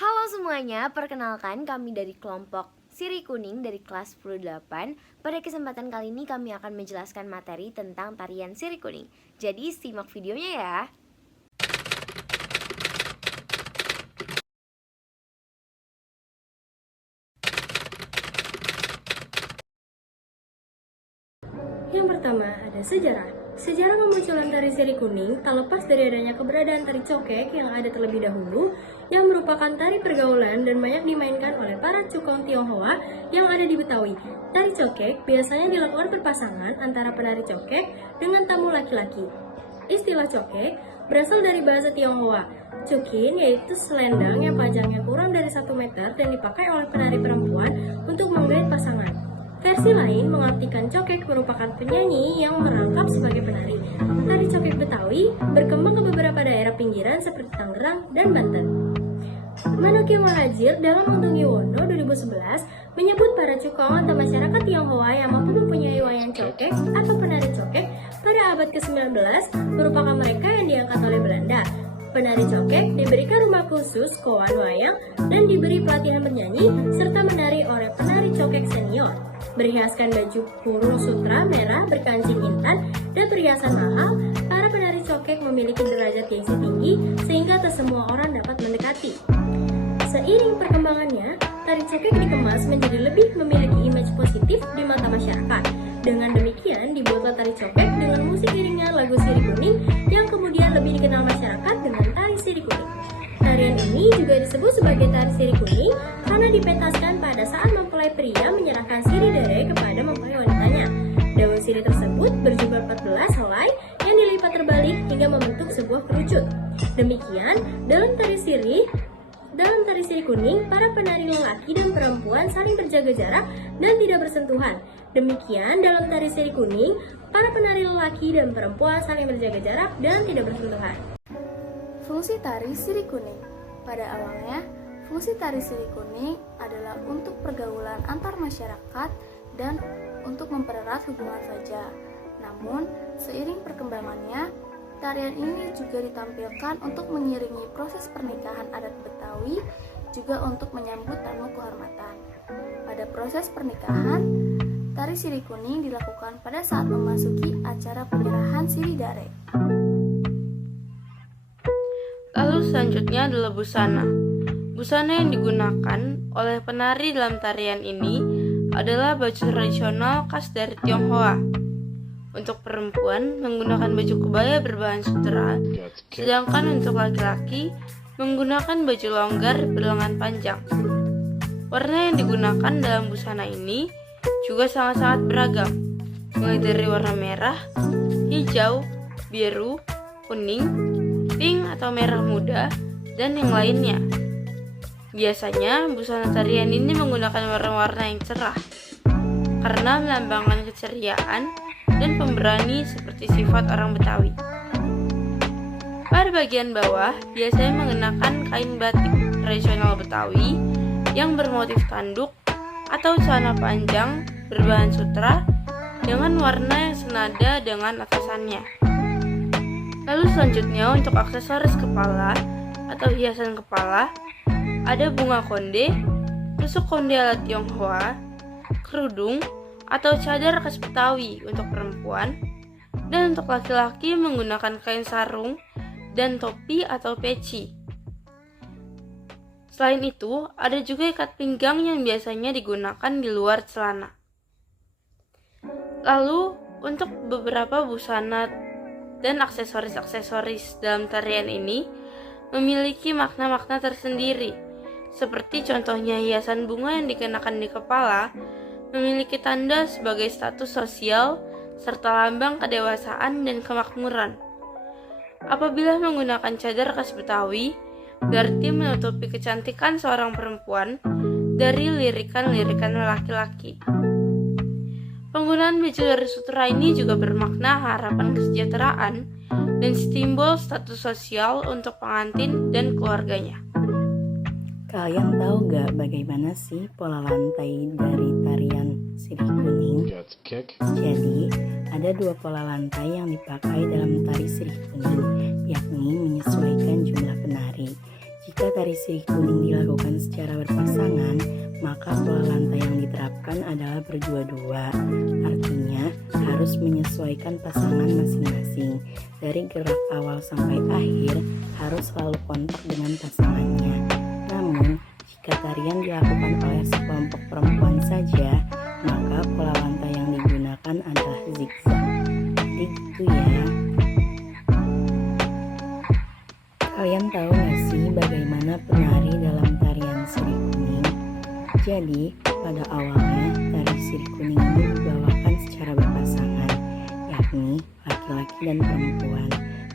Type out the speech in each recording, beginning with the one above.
Halo semuanya, perkenalkan kami dari kelompok Siri Kuning dari kelas 108. Pada kesempatan kali ini kami akan menjelaskan materi tentang tarian Siri Kuning. Jadi simak videonya ya. Yang pertama ada sejarah. Sejarah kemunculan tari Siri Kuning tak lepas dari adanya keberadaan tari cokek yang ada terlebih dahulu, yang merupakan tari pergaulan dan banyak dimainkan oleh para cukong Tionghoa yang ada di Betawi. Tari cokek biasanya dilakukan berpasangan antara penari cokek dengan tamu laki-laki. Istilah cokek berasal dari bahasa Tionghoa. Cukin yaitu selendang yang panjangnya kurang dari 1 meter dan dipakai oleh penari perempuan untuk menggait pasangan. Versi lain mengartikan cokek merupakan penyanyi yang merangkap sebagai penari. Tari cokek Betawi berkembang ke beberapa daerah pinggiran seperti Tangerang dan Banten. Manoki Mahajir dalam Untungi Wono 2011 menyebut para cukong atau masyarakat Tionghoa yang mampu mempunyai wayang cokek atau penari cokek pada abad ke-19 merupakan mereka yang diangkat oleh Belanda. Penari cokek diberikan rumah khusus kowan wayang dan diberi pelatihan bernyanyi serta menari oleh penari cokek senior. Berhiaskan baju kurung sutra merah berkancing intan dan perhiasan mahal, para penari cokek memiliki derajat gengsi tinggi sehingga tak semua orang dapat mendekati. Seiring perkembangannya, tari cokek dikemas menjadi lebih memiliki image positif di mata masyarakat. Dengan demikian, dibuatlah tari cokek dengan musik iringan lagu Siri Kuning yang kemudian lebih dikenal masyarakat dengan tari Siri Kuning. Tarian ini juga disebut sebagai tari Siri Kuning karena dipentaskan pada saat mempelai pria menyerahkan siri dere kepada mempelai wanitanya. Daun siri tersebut berjumlah 14 helai yang dilipat terbalik hingga membentuk sebuah kerucut. Demikian, dalam tari Siri Kuning, para penari lelaki dan perempuan saling berjaga jarak dan tidak bersentuhan. Demikian, dalam tari Siri Kuning, para penari lelaki dan perempuan saling berjaga jarak dan tidak bersentuhan. Fungsi tari Siri Kuning. Pada awalnya, fungsi tari Siri Kuning adalah untuk pergaulan antar masyarakat dan untuk mempererat hubungan saja. Namun, seiring perkembangannya, tarian ini juga ditampilkan untuk mengiringi proses pernikahan adat Betawi, juga untuk menyambut tamu kehormatan. Pada proses pernikahan, tari Siri Kuning dilakukan pada saat memasuki acara penyerahan siri dare. Lalu selanjutnya adalah busana. Busana yang digunakan oleh penari dalam tarian ini adalah baju tradisional khas dari Tionghoa. Untuk perempuan menggunakan baju kebaya berbahan sutera, sedangkan untuk laki-laki menggunakan baju longgar berlengan panjang. Warna yang digunakan dalam busana ini juga sangat-sangat beragam, mulai dari warna merah, hijau, biru, kuning, pink atau merah muda, dan yang lainnya. Biasanya, busana tarian ini menggunakan warna-warna yang cerah, karena melambangkan keceriaan dan pemberani seperti sifat orang Betawi. Pada bagian bawah, biasanya mengenakan kain batik tradisional Betawi yang bermotif tanduk atau celana panjang berbahan sutra dengan warna yang senada dengan atasannya. Lalu selanjutnya untuk aksesoris kepala atau hiasan kepala, ada bunga konde, tusuk konde ala Tionghoa, kerudung atau cadar khas Betawi untuk perempuan, dan untuk laki-laki menggunakan kain sarung dan topi atau peci. Selain itu, ada juga ikat pinggang yang biasanya digunakan di luar celana. Lalu, untuk beberapa busana dan aksesoris-aksesoris dalam tarian ini memiliki makna-makna tersendiri, seperti contohnya hiasan bunga yang dikenakan di kepala memiliki tanda sebagai status sosial serta lambang kedewasaan dan kemakmuran. Apabila menggunakan cadar khas Betawi, berarti menutupi kecantikan seorang perempuan dari lirikan-lirikan laki-laki. Penggunaan baju dari sutra ini juga bermakna harapan kesejahteraan dan simbol status sosial untuk pengantin dan keluarganya. Kalian tahu gak bagaimana sih pola lantai dari tarian Siri Kuning? Jadi, ada 2 pola lantai yang dipakai dalam tari Siri Kuning, yakni menyesuaikan jumlah penari. Jika tari tari sirih kuning dilakukan secara berpasangan, maka pola lantai yang diterapkan adalah berdua-dua. Artinya harus menyesuaikan pasangan masing-masing. Dari gerak awal sampai akhir harus selalu kontak dengan pasangannya. Namun, jika tarian dilakukan oleh sekelompok perempuan saja, maka pola lantai yang digunakan adalah zigzag. Jadi gitu ya. Kalian tahu gak sih bagaimana penari dalam tarian sirih kuning? Jadi, pada awalnya tari sirih kuning ini dibawakan secara berpasangan, yakni laki-laki dan perempuan.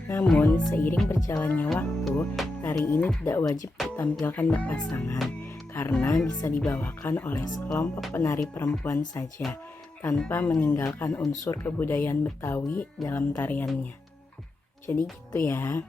Namun, seiring berjalannya waktu, tari ini tidak wajib ditampilkan berpasangan karena bisa dibawakan oleh sekelompok penari perempuan saja, tanpa meninggalkan unsur kebudayaan Betawi dalam tariannya. Jadi gitu ya.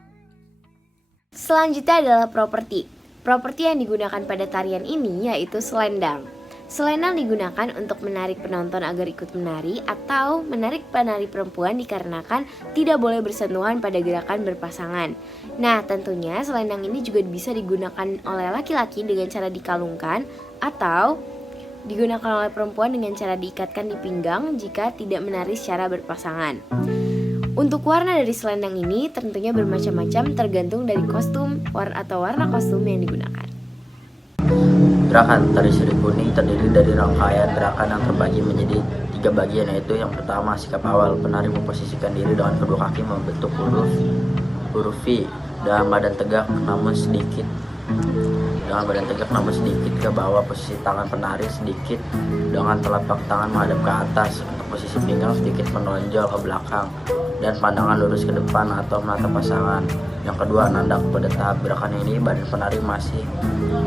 Selanjutnya adalah properti. Properti yang digunakan pada tarian ini yaitu selendang. Selendang digunakan untuk menarik penonton agar ikut menari atau menarik penari perempuan dikarenakan tidak boleh bersentuhan pada gerakan berpasangan. Nah, tentunya selendang ini juga bisa digunakan oleh laki-laki dengan cara dikalungkan atau digunakan oleh perempuan dengan cara diikatkan di pinggang jika tidak menari secara berpasangan. Untuk warna dari selendang ini tentunya bermacam-macam tergantung dari kostum atau warna kostum yang digunakan. Gerakan tari sirih kuning terdiri dari rangkaian gerakan yang terbagi menjadi 3 bagian, yaitu yang pertama sikap awal. Penari memposisikan diri dengan kedua kaki membentuk huruf V dengan badan tegak namun sedikit ke bawah. Posisi tangan penari sedikit dengan telapak tangan menghadap ke atas. Untuk posisi pinggang sedikit menonjol ke belakang dan pandangan lurus ke depan atau menatap pasangan. Yang kedua, nandak. Pada tahap gerakan ini badan penari masih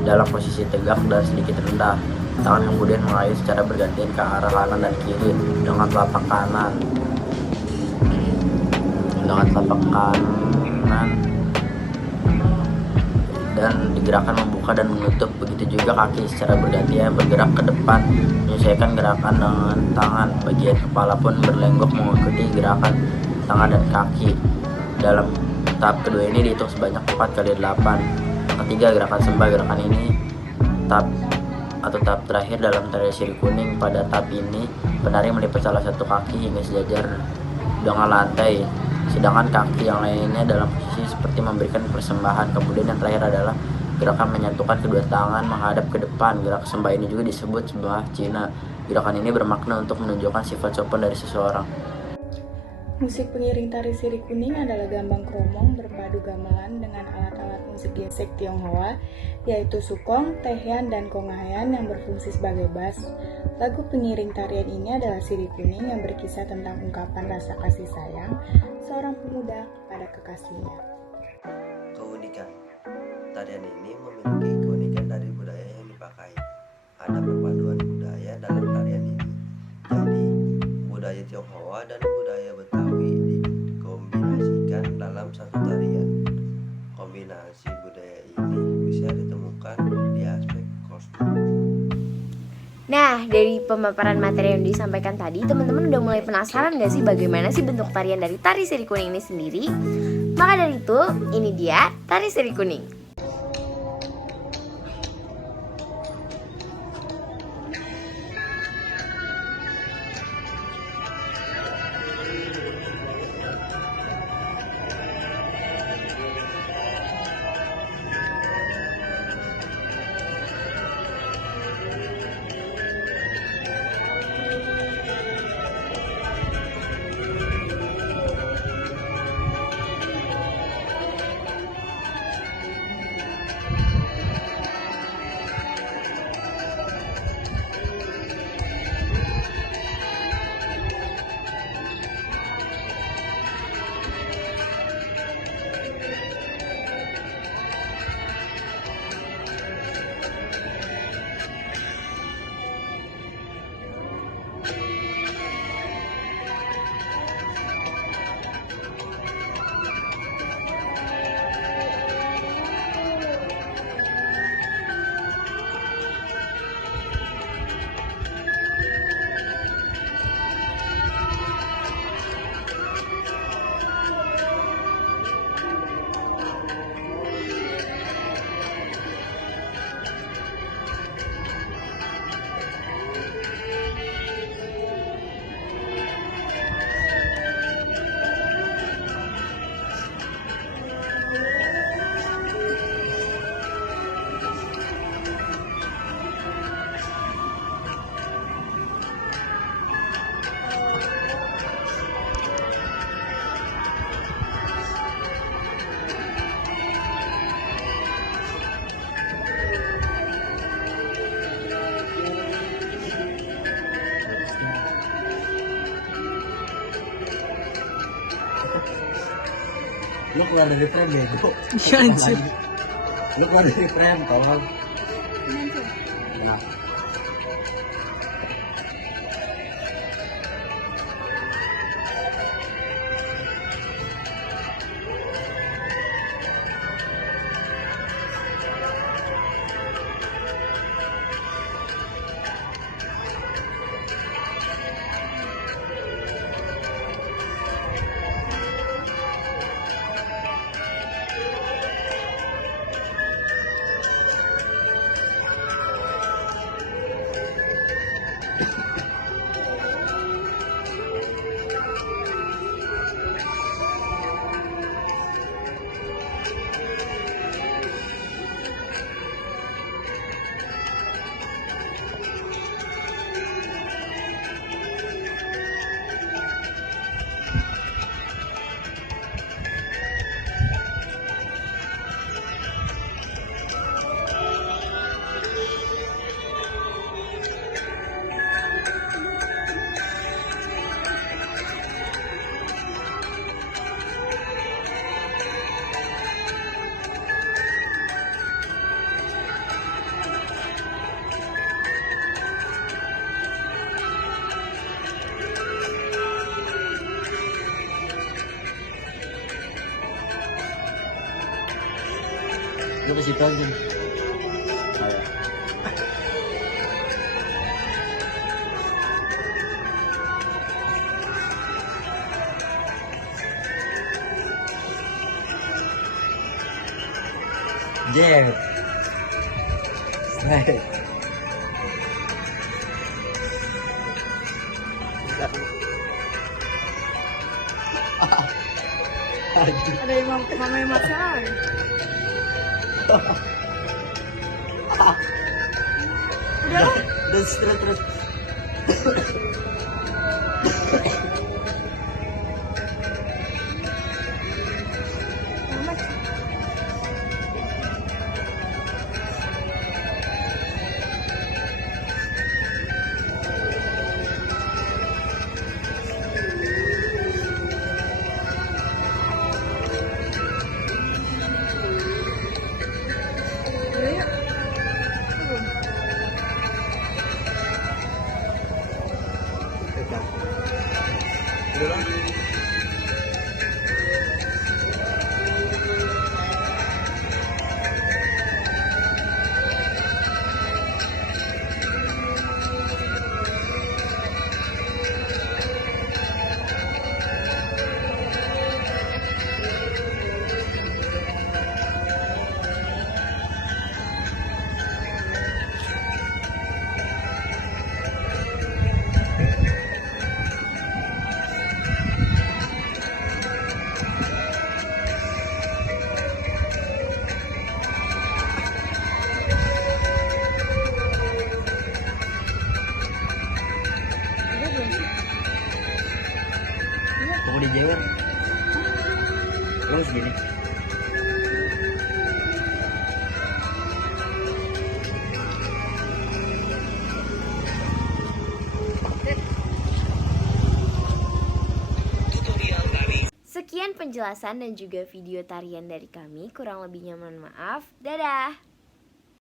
dalam posisi tegak dan sedikit rendah. Tangan kemudian mengayuh secara bergantian ke arah kanan dan kiri dengan telapak kanan dan digerakkan membuka dan menutup. Begitu juga kaki secara bergantian bergerak ke depan menyesuaikan gerakan dengan tangan. Bagian kepala pun berlenggok mengikuti gerakan tangan dan kaki. Dalam tahap kedua ini dihitung sebanyak 4 kali 8. Ketiga, gerakan sembah. Gerakan ini tahap terakhir dalam tarian sirih kuning. Pada tahap ini penari melipat salah satu kaki hingga sejajar dengan lantai, sedangkan kaki yang lainnya dalam posisi seperti memberikan persembahan. Kemudian yang terakhir adalah gerakan menyatukan kedua tangan menghadap ke depan. Gerak sembah ini juga disebut sembah Cina. Gerakan ini bermakna untuk menunjukkan sifat sopan dari seseorang. Musik pengiring tari sirih kuning adalah gambang kromong berpadu gamelan dengan alat-alat musik gesek Tionghoa, yaitu sukong, tehian, dan kongayan yang berfungsi sebagai bass. Lagu pengiring tarian ini adalah Sirih Kuning yang berkisah tentang ungkapan rasa kasih sayang seorang pemuda kepada kekasihnya. Keunikan tarian ini memiliki keunikan dari budaya yang dipakai. Ada perpaduan budaya dalam tarian ini. Jadi, budaya Tionghoa dan budaya Betawi dikombinasikan dalam satu tarian. Kombinasi budaya ini bisa ditemukan di aspek kostum. Nah, dari pemaparan materi yang disampaikan tadi, teman-teman udah mulai penasaran gak sih bagaimana sih bentuk tarian dari tari sirih kuning ini sendiri? Maka dari itu, ini dia tari sirih kuning. Lu keluar dari frame ya, Bu. Lu keluar dari frame, tolong. Nah. Lu ke situ aja. Jet. Straight. Ada imam mama macan. Terus. Tunggu di jewer. Lu segini. Sekian penjelasan dan juga video tarian dari kami. Kurang lebihnya mohon maaf. Dadah.